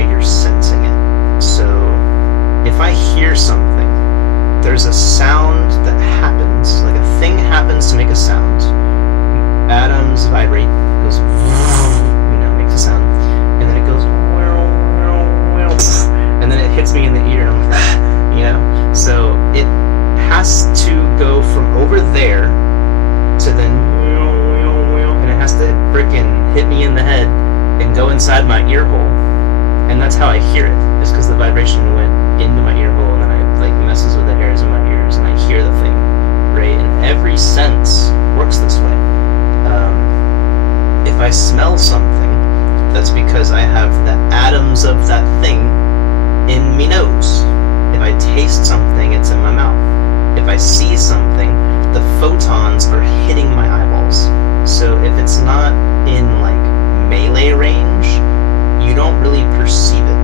way you're sensing it. So if I hear something, there's a sound that happens, like a thing happens to make a sound. Atoms vibrate, goes, makes a sound, and then it goes, and then it hits me in the ear, and I'm like, So it has to go from over there to then, and it has to frickin' hit me in the head and go inside my ear hole, and that's how I hear it. Is because the vibration went into my ear hole, and then it messes with the hairs in my ears, and I hear the thing, right? And every sense works this way. If I smell something, that's because I have the atoms of that thing in me nose. If I taste something, it's in my mouth. If I see something, the photons are hitting my eyeballs. So if it's not in melee range, you don't really perceive it.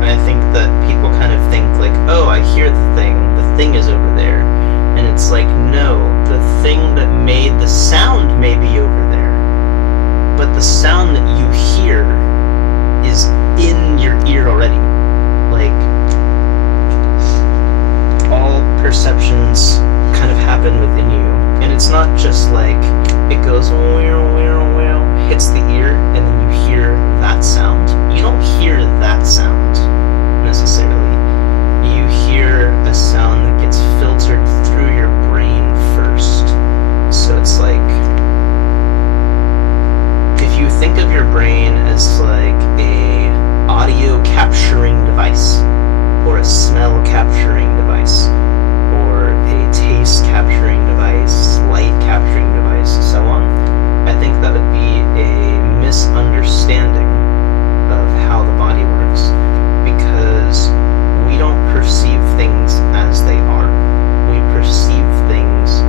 And I think that people kind of think oh, I hear the thing is over there. And it's no, the thing that made the sound may be over there. But the sound that you hear is in your ear already. All perceptions kind of happen within you. And it's not just it goes, hits the ear, and then you hear that sound. You don't hear that sound, necessarily. You hear a sound that gets filtered through your brain first. So it's if you think of your brain as a audio capturing device, or a smell capturing device, or a taste capturing device, light capturing device, so on, I think that would be a misunderstanding of how the body works, because we don't perceive things as they are. We perceive things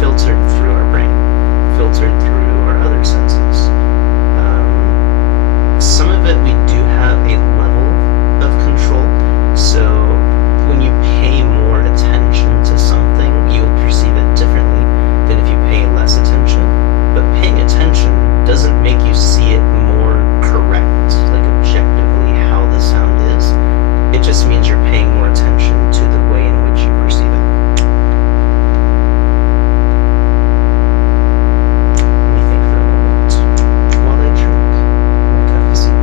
filtered through our brain, filtered through our other senses. Some of it we do have a level of control, so when you pay more attention to something, you'll perceive it differently than if you pay less attention. But paying attention doesn't make you see it more correct, objectively how the sound is. It just means you're paying more attention to the way in which you perceive it. Let me think for a moment while I drink my cafecito.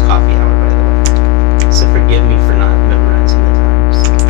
first coffee hour, by the way. So forgive me for not memorizing the times.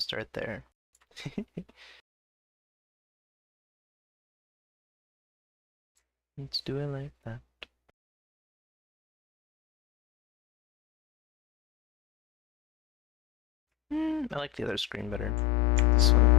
Start there. Let's do it like that. I like the other screen better. This one.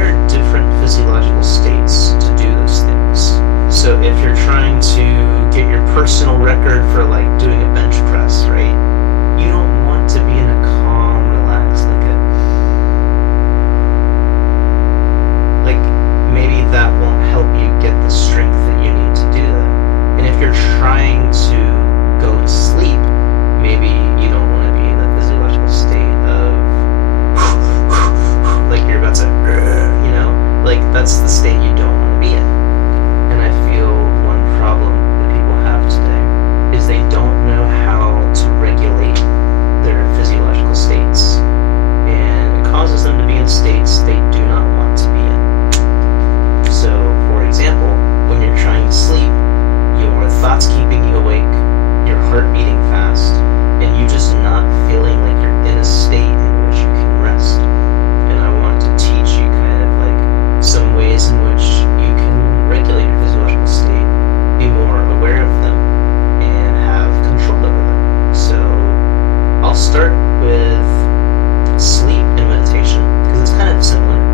require different physiological states to do those things. So if you're trying to get your personal record for like doing a bench press, right? You don't want to be in a calm, relaxed, like maybe that won't help you get the strength that you need to do that. And if you're trying to go to sleep, maybe you don't want to be in the physiological state of like you're about to, like that's the state you don't want to be in. And I feel one problem that people have today is they don't know how to regulate their physiological states. And it causes them to be in states they do not want to be in. So, for example, when you're trying to sleep, your thoughts keeping you awake, your heart beating fast, and you just not feeling like you're in a state in which you can rest. And I want to teach you kind of like some ways in which you can regulate your physiological state, be more aware of them, and have control over them. So I'll start with sleep and meditation because it's kind of similar.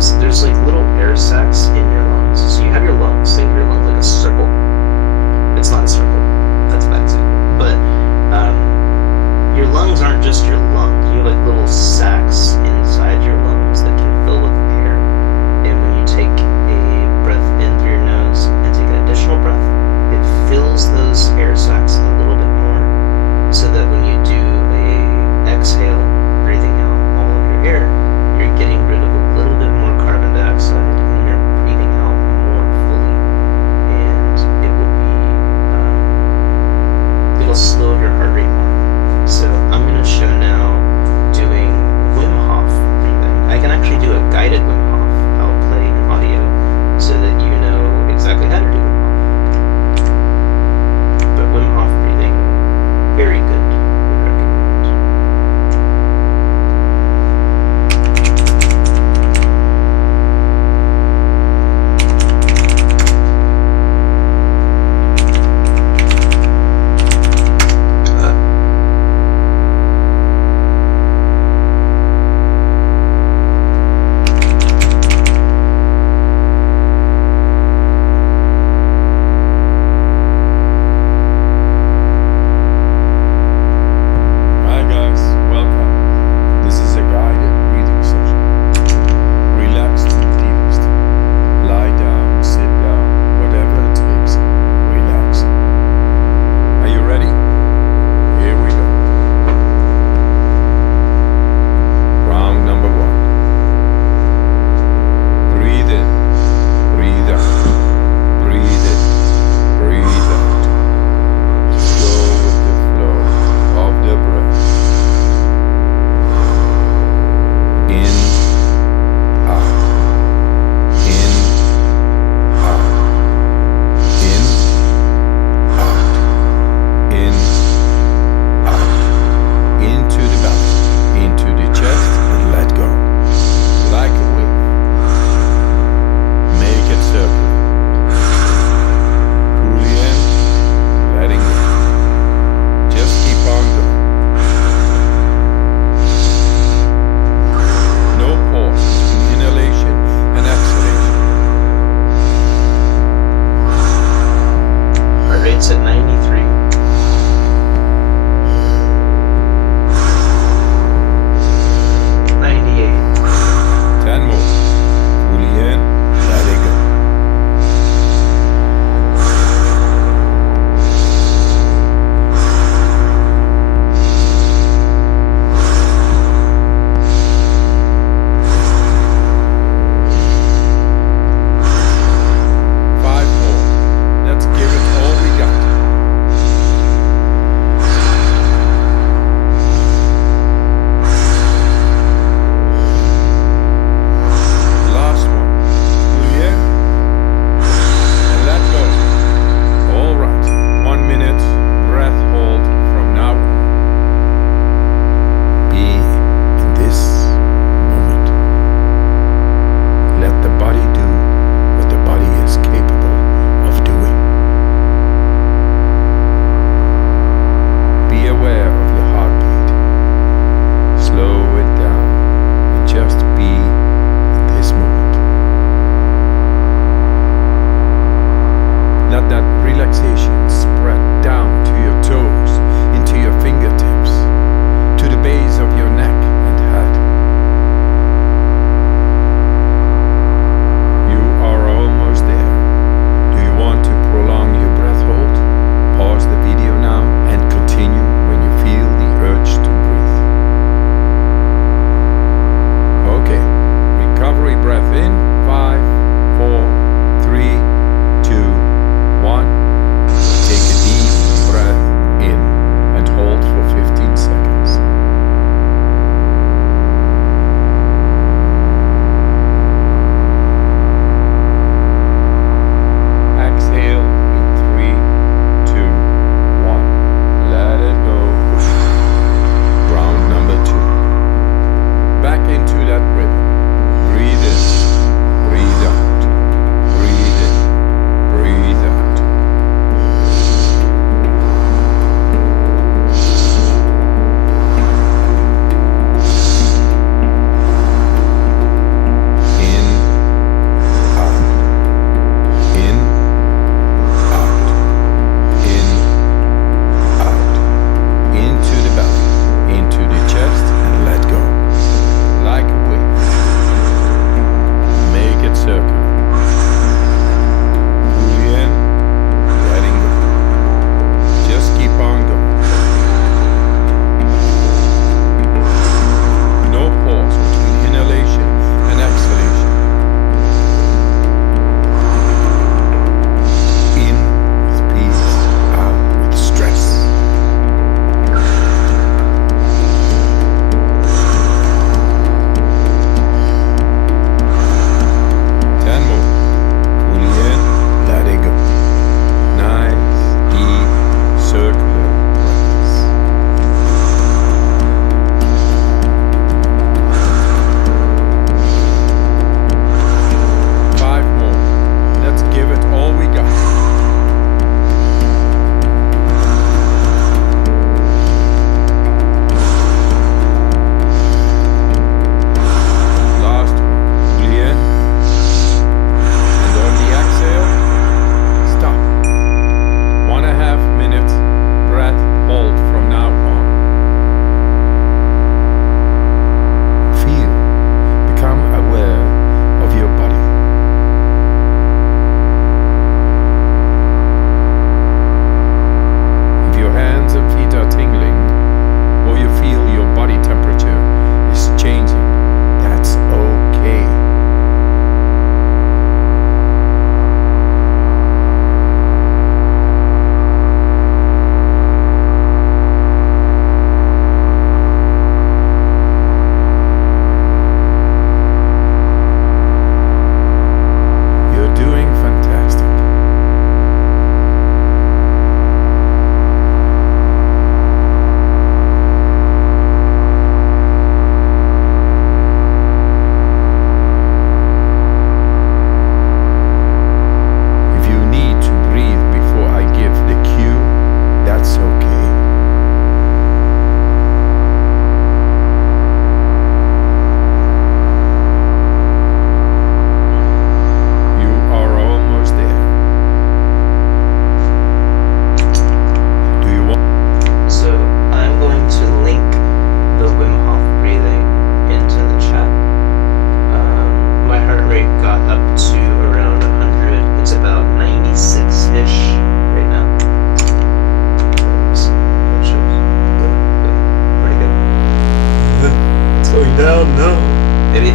there's like little air sacs in your lungs. So you have your lungs, think of your lungs like a circle. It's not a circle. That's a bad example. But your lungs aren't just your lungs. You have like little sacs inside your lungs that can fill with air. And when you take a breath in through your nose and take an additional breath, it fills those air sacs a little bit more, so that when you do a exhale, breathing out all of your air, you're getting rid of a little bit more carbon dioxide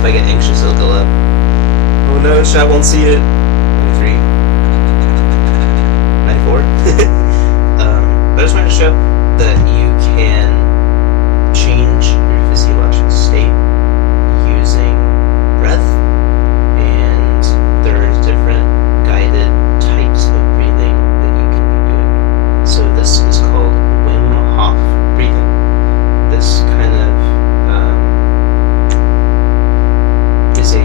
I get anxious, it'll go up. Oh no, chat won't see it. 93. 94. But I just wanted to show that you can change your physiological state using breath, and there's different guided types of breathing that you can be doing. So this is called Wim Hof breathing. This kind of is a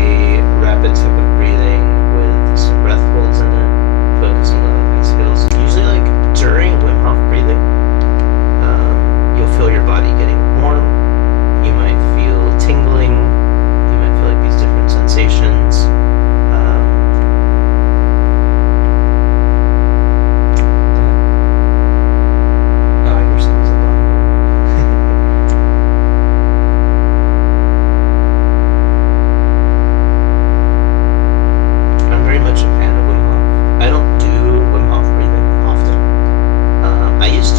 rapid type of breathing with some breath holds in it, focus on the exhales. Usually like during Wim Hof breathing, you'll feel your body getting warm, you might feel tingling, you might feel like these different sensations. Oh, I hear something's alarm. I'm very much a fan of Wim Hof. I don't do Wim Hof breathing often. I used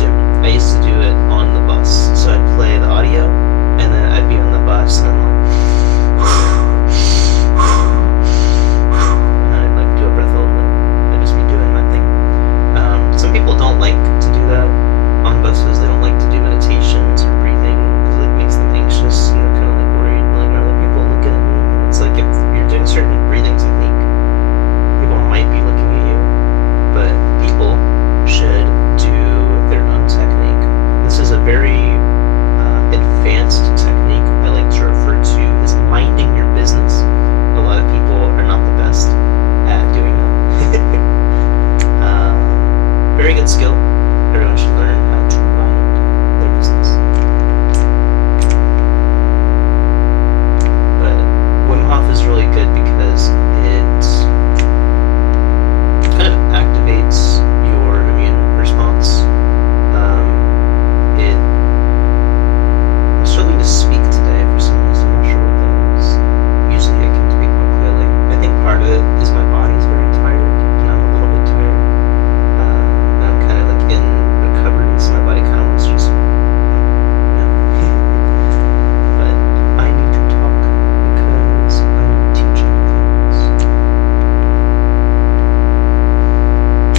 to do it on the bus. So I'd play the audio, and then I'd be on the bus, and I'm and I'd like do a breath hold, and I'd just be doing my thing. Some people don't like to do that on buses. They don't like to do meditations or breathing because it makes them anxious, and they're kind of like worried, like, are other people looking at me? It's like if you're doing a certain breathing technique, people might be looking at you, but people should do their own technique. This is a very advanced technique I like to refer to as minding your business. A lot of people are not the best at doing that. Very good skill. Everyone should learn how to mind their business. But Wim Hof is really good because it kind of activates your immune response. I'm struggling to speak today for some reason. I'm not sure what that is. Usually I can speak more clearly. I think part of it is my body's very tired, and I'm a little bit tired. And I'm kind of like in recovery, so my body kind of wants to just, But I need to talk because I'm teaching things.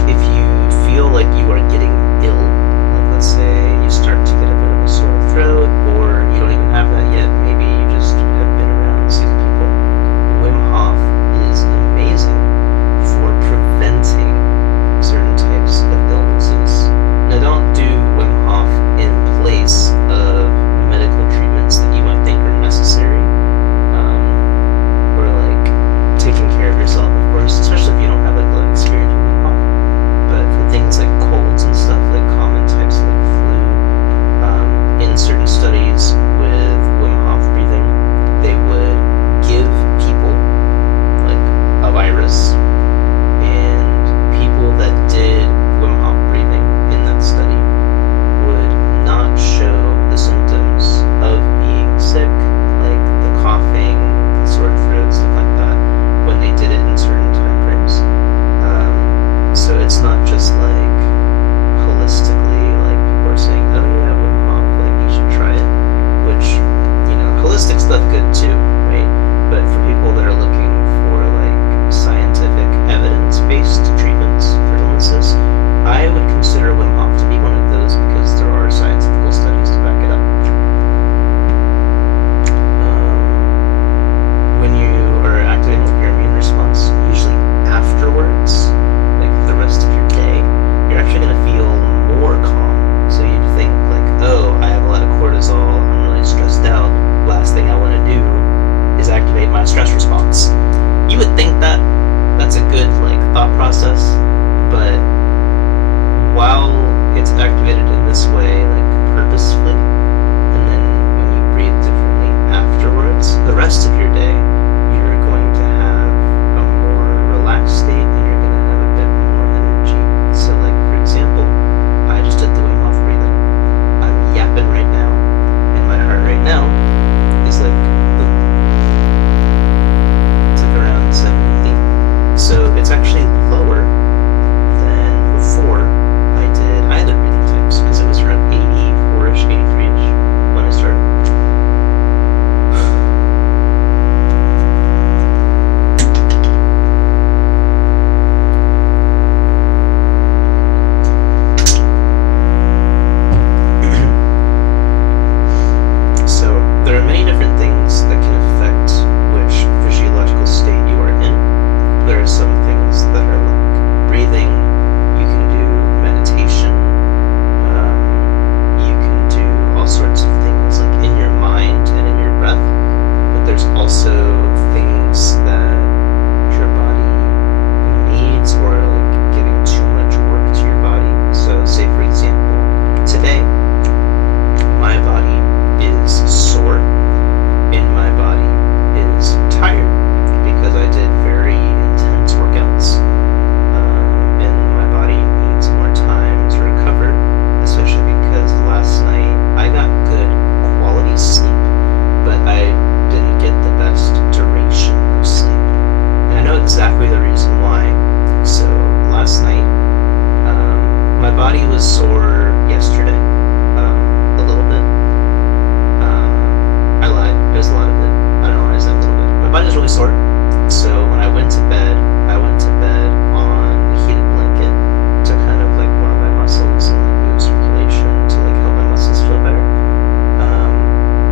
If you feel like you are getting ill, like let's say you start to get a bit of a sore throat, or you don't even have that yet, maybe you just have been around sick people, Wim Hof is amazing for preventing certain types of illnesses. Now don't do Wim Hof in place of medical treatments that you might think are necessary, or like taking care of yourself, of course, especially if you don't have like a lot of experience with Wim Hof. But for things like colds and stuff, like common types of like flu, in certain studies with Wim Hof breathing, they would give people like a virus, and people that did Wim Hof breathing in that study would not show the symptoms of being sick, like the coughing, the sore throat, stuff like that, when they did it in certain time frames. So it's not just like holistically, like people are saying, oh yeah, Wim Hof, like you should try it, which, holistic stuff good too, right? But for people that are looking for like scientific evidence-based treatments for illnesses, I would consider Wim Hof to be one of those because there are scientific studies to back it up. When you are activating your immune response, usually afterwards, like the rest of your day, you're actually going to feel more calm. So you'd think like, oh, I have a lot of cortisol, I'm really stressed out, last thing I want to do is activate my stress response. You would think that that's a good like thought process, but while it's activated in this way, like purposefully, and then when you breathe differently afterwards, the rest of your day, you're going to have a more relaxed state, and you're going to have a bit more energy. So like, for example, I just did the Wim Hof breathing. I'm yapping right now, and my heart rate now is like, it's like around 70. So it's actually lower really sore. So when I went to bed on a heated blanket to kind of like warm my muscles and like move circulation to like help my muscles feel better.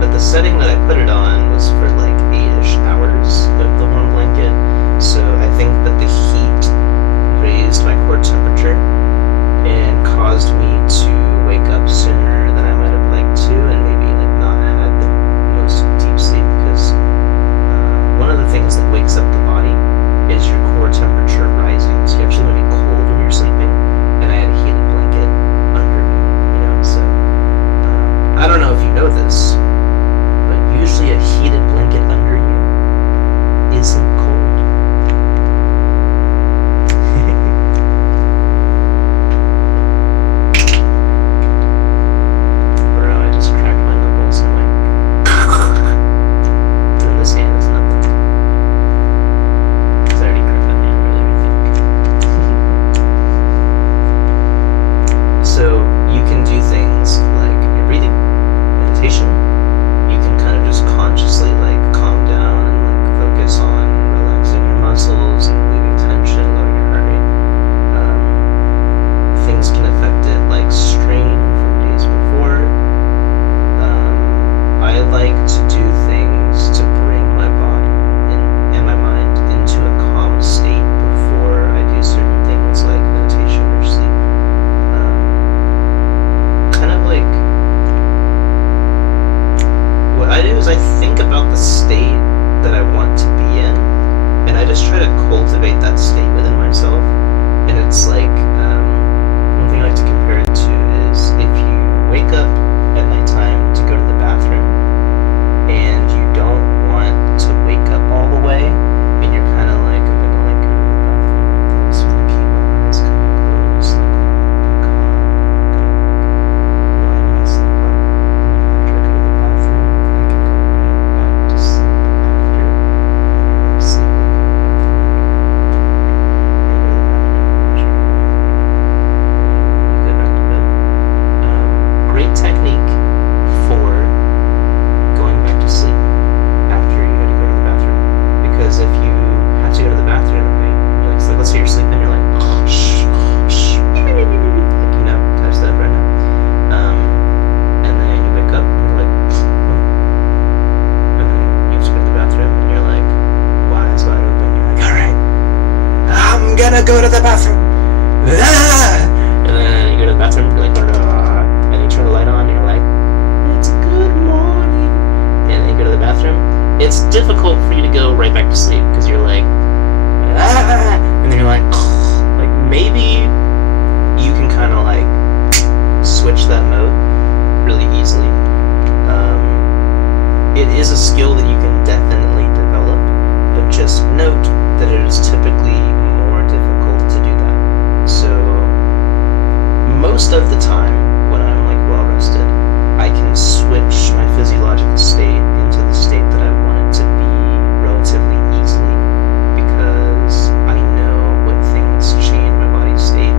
But the setting that I put it on was for like 8-ish hours of the warm blanket. So I think that the heat raised my core temperature and caused me to wake up sooner than I might have liked to, and maybe like not had the most deep sleep, because one of the things that wakes up the body is your core temperature rising. So you actually want to be cold when you're sleeping, and I had a heated blanket under me, you know. So I don't know if you know this, but usually a heated blanket under you isn't cold. Go to the bathroom. And then you go to the bathroom, you're like, and you turn the light on, and you're like, it's a good morning. And then you go to the bathroom. It's difficult for you to go right back to sleep because you're like, and then you're like maybe you can kind of like switch that mode really easily. It is a skill that you can definitely develop, but just note that it is typically more difficult to do that. So most of the time when I'm like well rested, I can switch my physiological state into the state that I want it to be relatively easily, because I know what things change my body's state.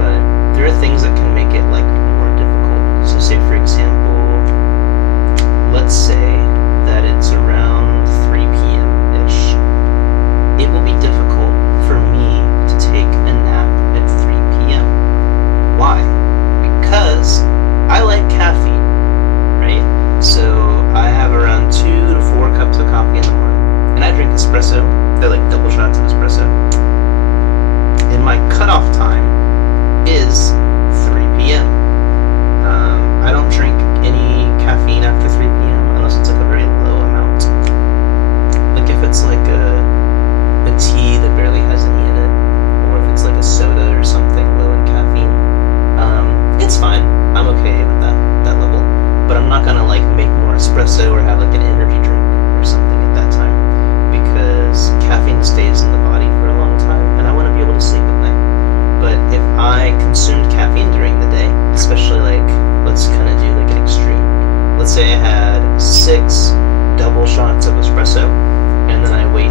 But there are things that can make it like more difficult. So say for example, let's say that it's around 3 p.m.-ish. It will be difficult for me to take a nap at 3 p.m. Why? Because I like caffeine, right? So I have around 2 to 4 cups of coffee in the morning, and I drink espresso. They're like double shots of espresso. And my cutoff time is 3 p.m. I don't drink any caffeine after 3 p.m. unless it's like a very low amount. Like if it's like a tea that barely has any in it, or if it's like a soda or something low in caffeine, it's fine. I'm okay with that level. But I'm not gonna like make more espresso or have like an energy drink or something at that time, because caffeine stays in the body for a long time, and I want to be able to sleep at night. But if I consumed caffeine during the day, especially like, let's kind of do like an extreme. Let's say I had 6 double shots of espresso, and then I wait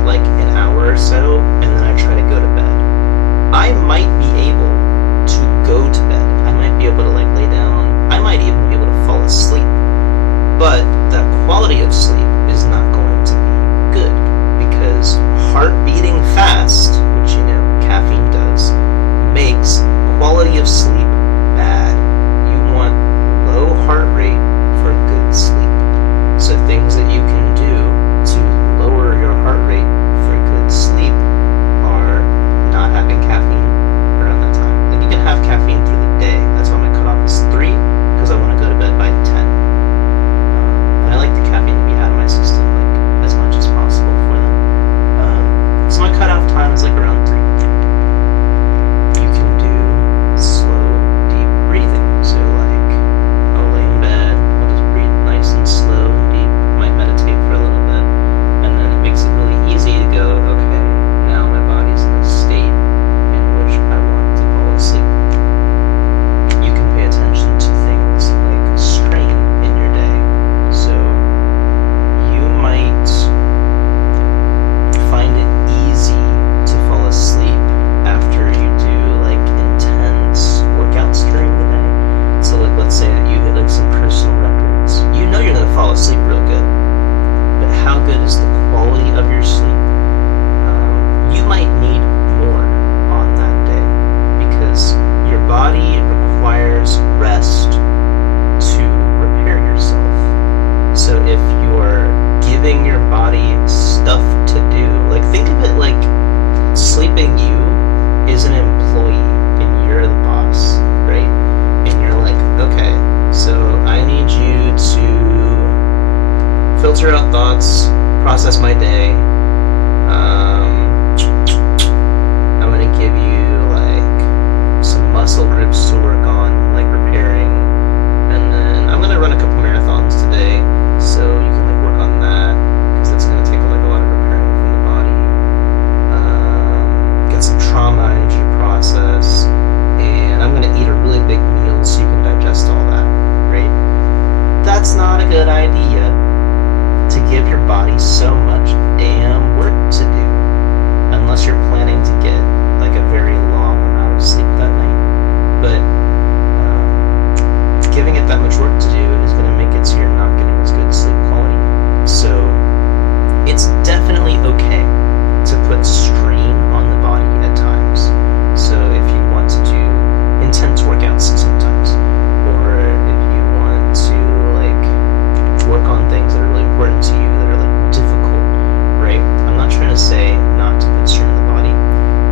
definitely okay to put strain on the body at times. So if you want to do intense workouts sometimes, or if you want to like work on things that are really important to you that are like difficult, right? I'm not trying to say not to put strain on the body,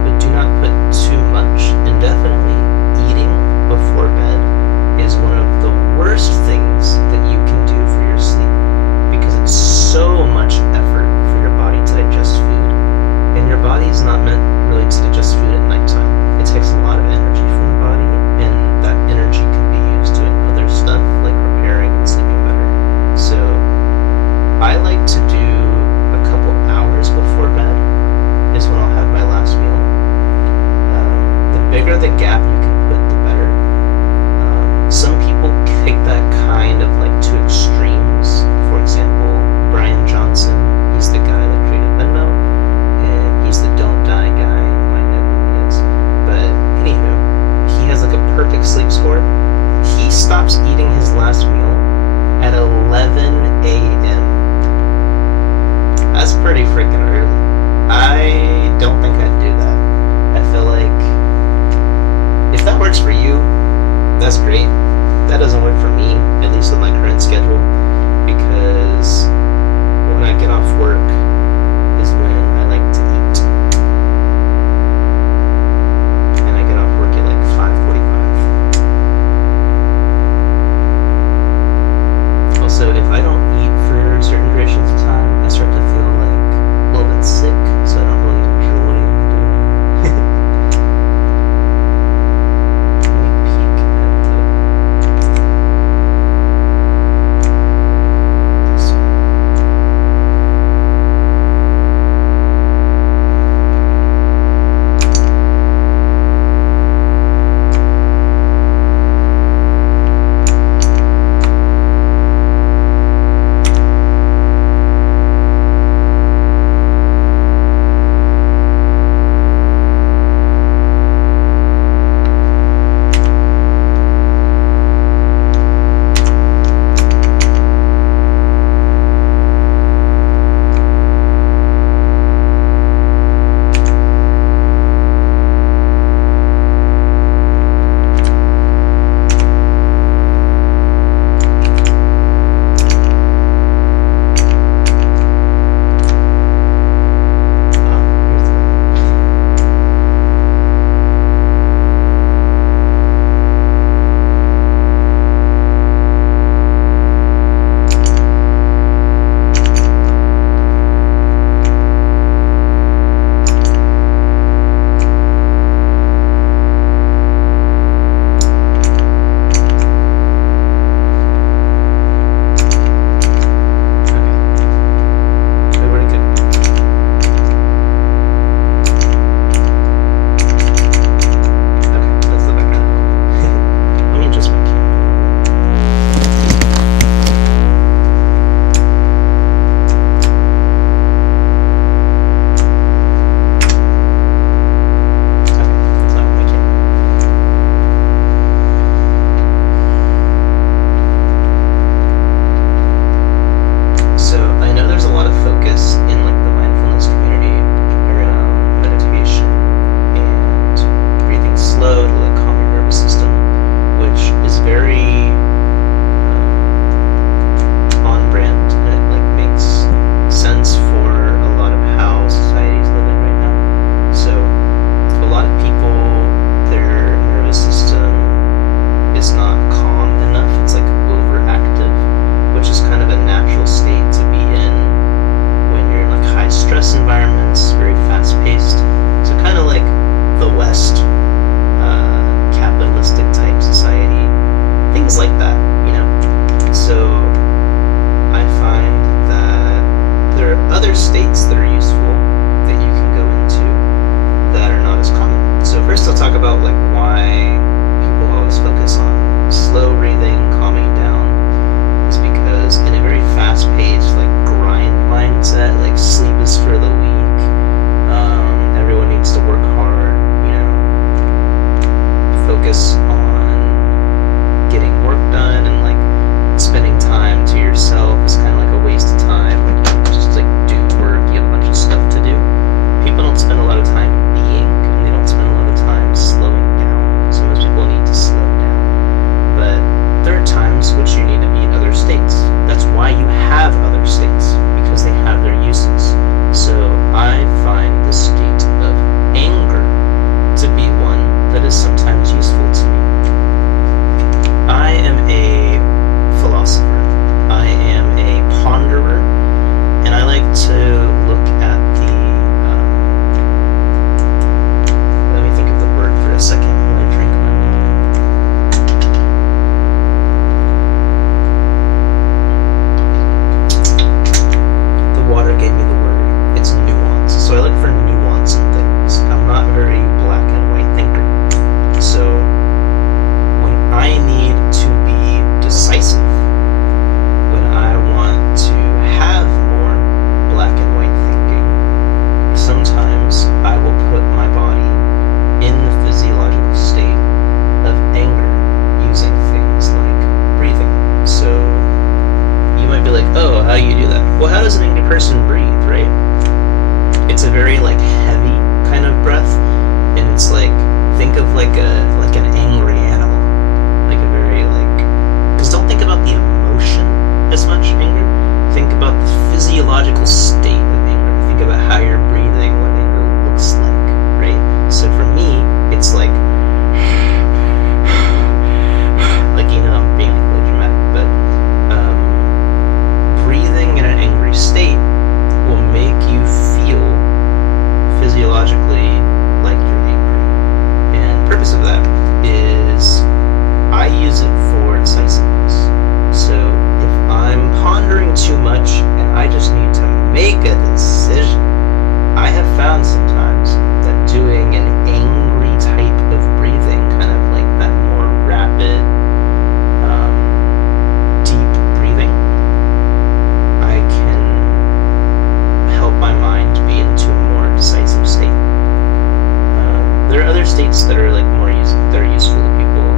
but do not put too much. And definitely eating before bed is one of the worst things that you can do for your sleep, because it's so much effort for your body to digest food, and your body is not meant really to digest food at nighttime. It takes a lot of energy from the body, and that energy can be used doing other stuff like repairing and sleeping better. So I like to do a couple hours before bed is when I'll have my last meal. The bigger the gap you can put, the better. Some people take that kind of like to extremes. For example, Brian Johnson, he's the guy that created Venmo, and he's the don't die guy. You might know who he is. But anywho, he has like a perfect sleep score. He stops eating his last meal at 11 a.m. That's pretty freaking early. I don't think I'd do that. I feel like if that works for you, that's great. That doesn't work for me, at least with my current schedule, because when I get off work is when I like to eat. And I get off work at like 5:45. Also, if I don't eat for certain durations of time, I start to feel like a little bit sick, so I don't really enjoy doing it. very like heavy kind of breath, and it's like, think of like an angry animal, like a very like, because don't think about the emotion as much, anger. Think about the physiological state of anger. Think about how you're breathing, what anger looks like, right? So for me, it's like I'm being like really dramatic, but breathing in an angry state will make you feel physiologically like you're angry. And the purpose of that is I use it for decisiveness. So if I'm pondering too much and I just need to make a decision, I have found sometimes that doing an angry type of breathing, kind of like that more rapid, deep breathing, I can help my mind be into a more decisive state. There are other states that are like that are useful to people.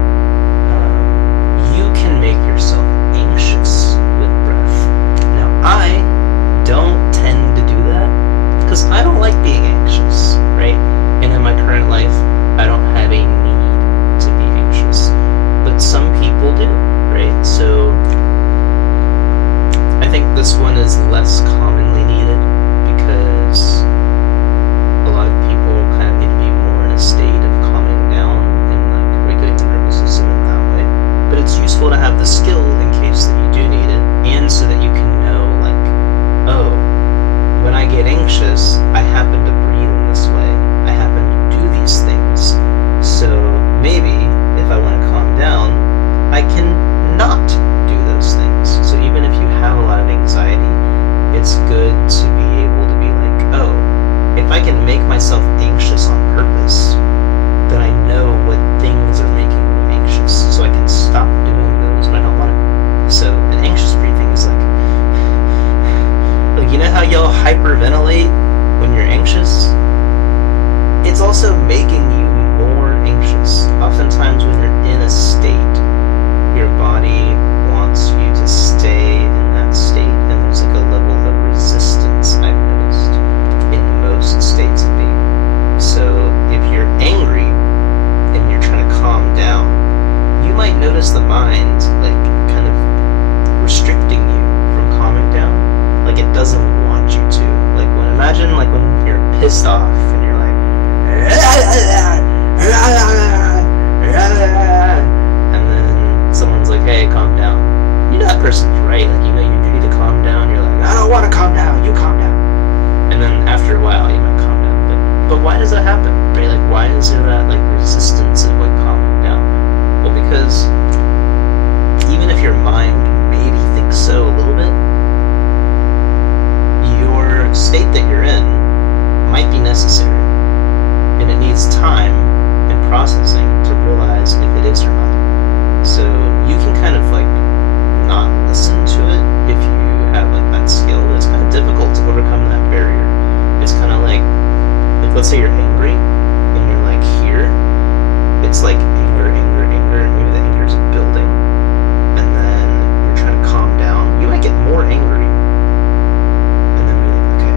You can make yourself anxious with breath. Now, I don't tend to do that because I don't like being anxious, right? And in my current life, I don't have a need to be anxious. But some people do, right? So I think this one is less commonly needed because a lot of people kind of need to be more in a state of calming down and like regulating the nervous system in that way. But it's useful to have the skill in case that you do need it, and so that you can know, like, oh, when I get anxious, I happen to breathe in this way. I happen to do these things. So maybe if I want to calm down, I can not do those things. So even if you have a lot of anxiety, it's good to be able to be like, oh, if I can make myself anxious on purpose, then I know what things are making me anxious, so I can stop doing those when I don't want to. So an anxious breathing is like you know how y'all hyperventilate when you're anxious? It's also making you more anxious. Oftentimes when you're in a state, your body wants you to stay in that state, and there's like a level of resistance I've noticed in most states of being. So if you're angry and you're trying to calm down, you might notice the mind like kind of restricting you from calming down. Like it doesn't want you to. Like imagine like when you're pissed off and you're like and then someone's like, hey, calm down. You know that person's right. Like you know you need to calm down. You're like, I don't want to calm down. You calm down. And then after a while you might calm down. But why does that happen? Right? Like why is there that like resistance of like calming down? Well, because even if your mind maybe thinks so a little bit, your state that you're in might be necessary, and it needs time and processing to realize if it is or not. So you can kind of like not listen to it if you have like that skill. It's kind of difficult to overcome that barrier. It's kind of like let's say you're angry and you're like here, it's like anger, and maybe the anger is building, and then you're trying to calm down. You might get more angry, and then be like, okay,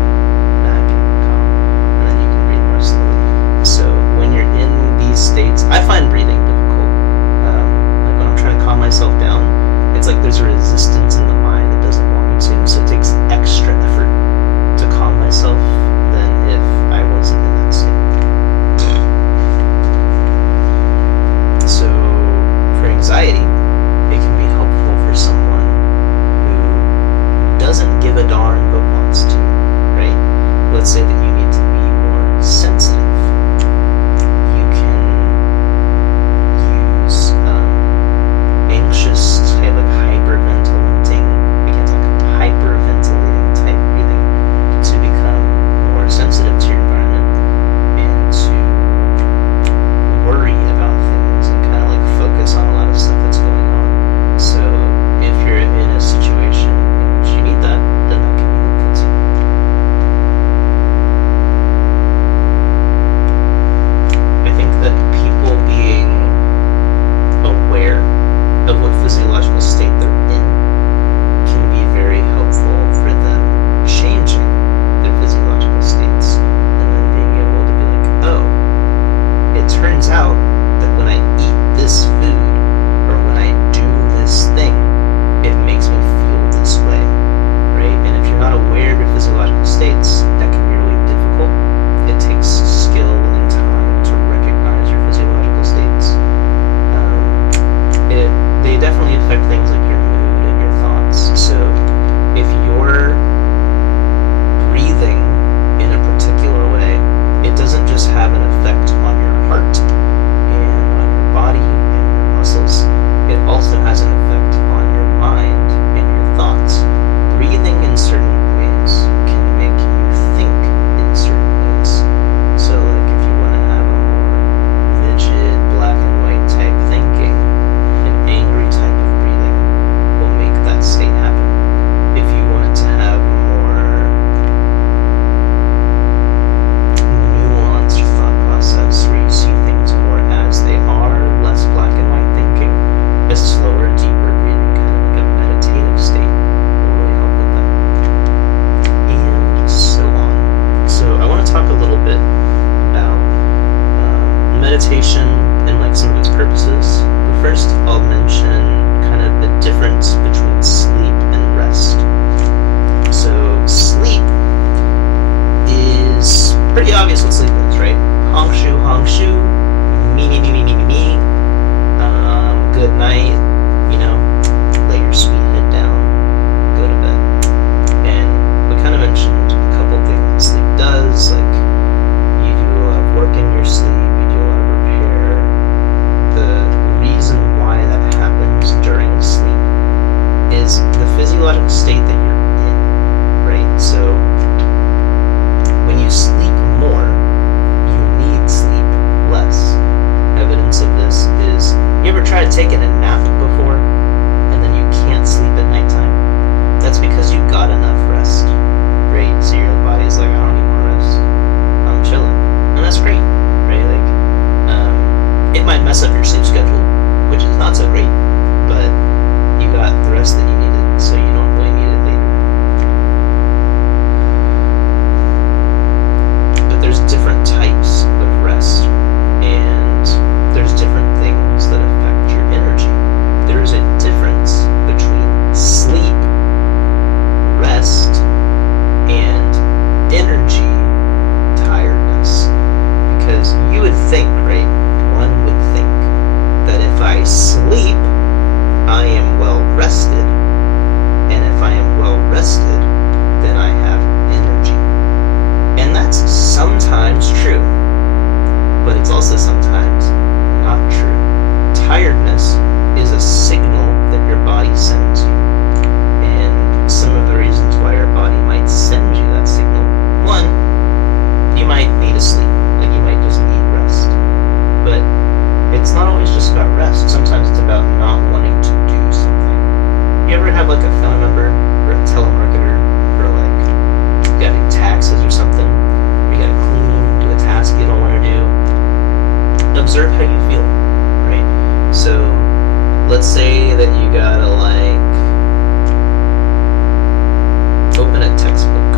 pretty obvious what sleep is, right? Hong shu, me. Good night, lay your sweet head down, go to bed. And we kind of mentioned a couple things sleep does, like you do a lot of work in your sleep, you do a lot of repair. The reason why that happens during sleep is the physiological state that you're in, right? So when you sleep more, you need sleep less. Evidence of this is, you ever tried taking a nap before and then you can't sleep at nighttime? That's because you got enough rest, right? So your body's like, I don't need more rest, I'm chilling. And that's great, right? It might mess up your sleep schedule, which is not so great, but you got the rest that you needed, so you don't really need it later. But there's different types of rest, and there's different things that affect your energy. There's a difference between sleep, rest, and energy tiredness. Because you would think, right? One would think that if I sleep, I am well rested. And if I am well rested, then I have energy. And that's sometimes true, but it's also sometimes not true. Tiredness is a signal that your body sends you. And some of the reasons why your body might send you that signal: one, you might need to sleep, like you might just need rest. But it's not always just about rest. Sometimes it's about not wanting to do something. You ever have like a family member or a telemarketer, or like you gotta do taxes or something, or you gotta clean, do a task you don't want to do? Observe how you feel, right? So let's say that you gotta like open a textbook,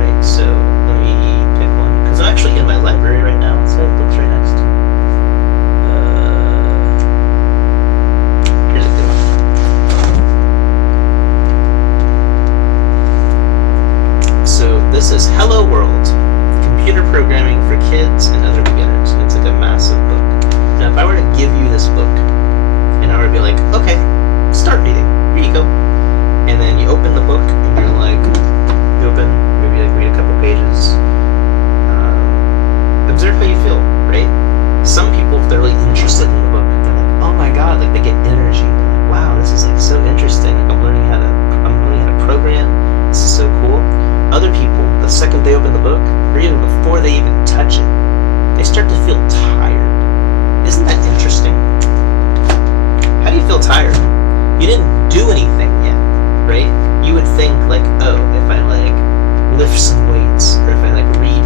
right? So let me pick one, because I'm actually in my library right now. So it looks right next to me. Here's a good one. So this is Hello World, Computer Programming for Kids and Other Beginners. And it's like a massive book. Now if I were to give you this book, and I were to be like, okay, start reading, here you go. And then you open the book, and you're like, you open, maybe like read a couple pages. Observe how you feel, right? Some people, if they're really interested in the book, they're like, oh my god, like they get energy. They're like, wow, this is like so interesting. Like I'm learning how to program. This is so cool. Other people, the second they open the book, or even before they even touch it, they start to feel tired. Isn't that interesting? How do you feel tired? You didn't do anything yet, right? You would think like, oh, if I like lift some weights, or if I like read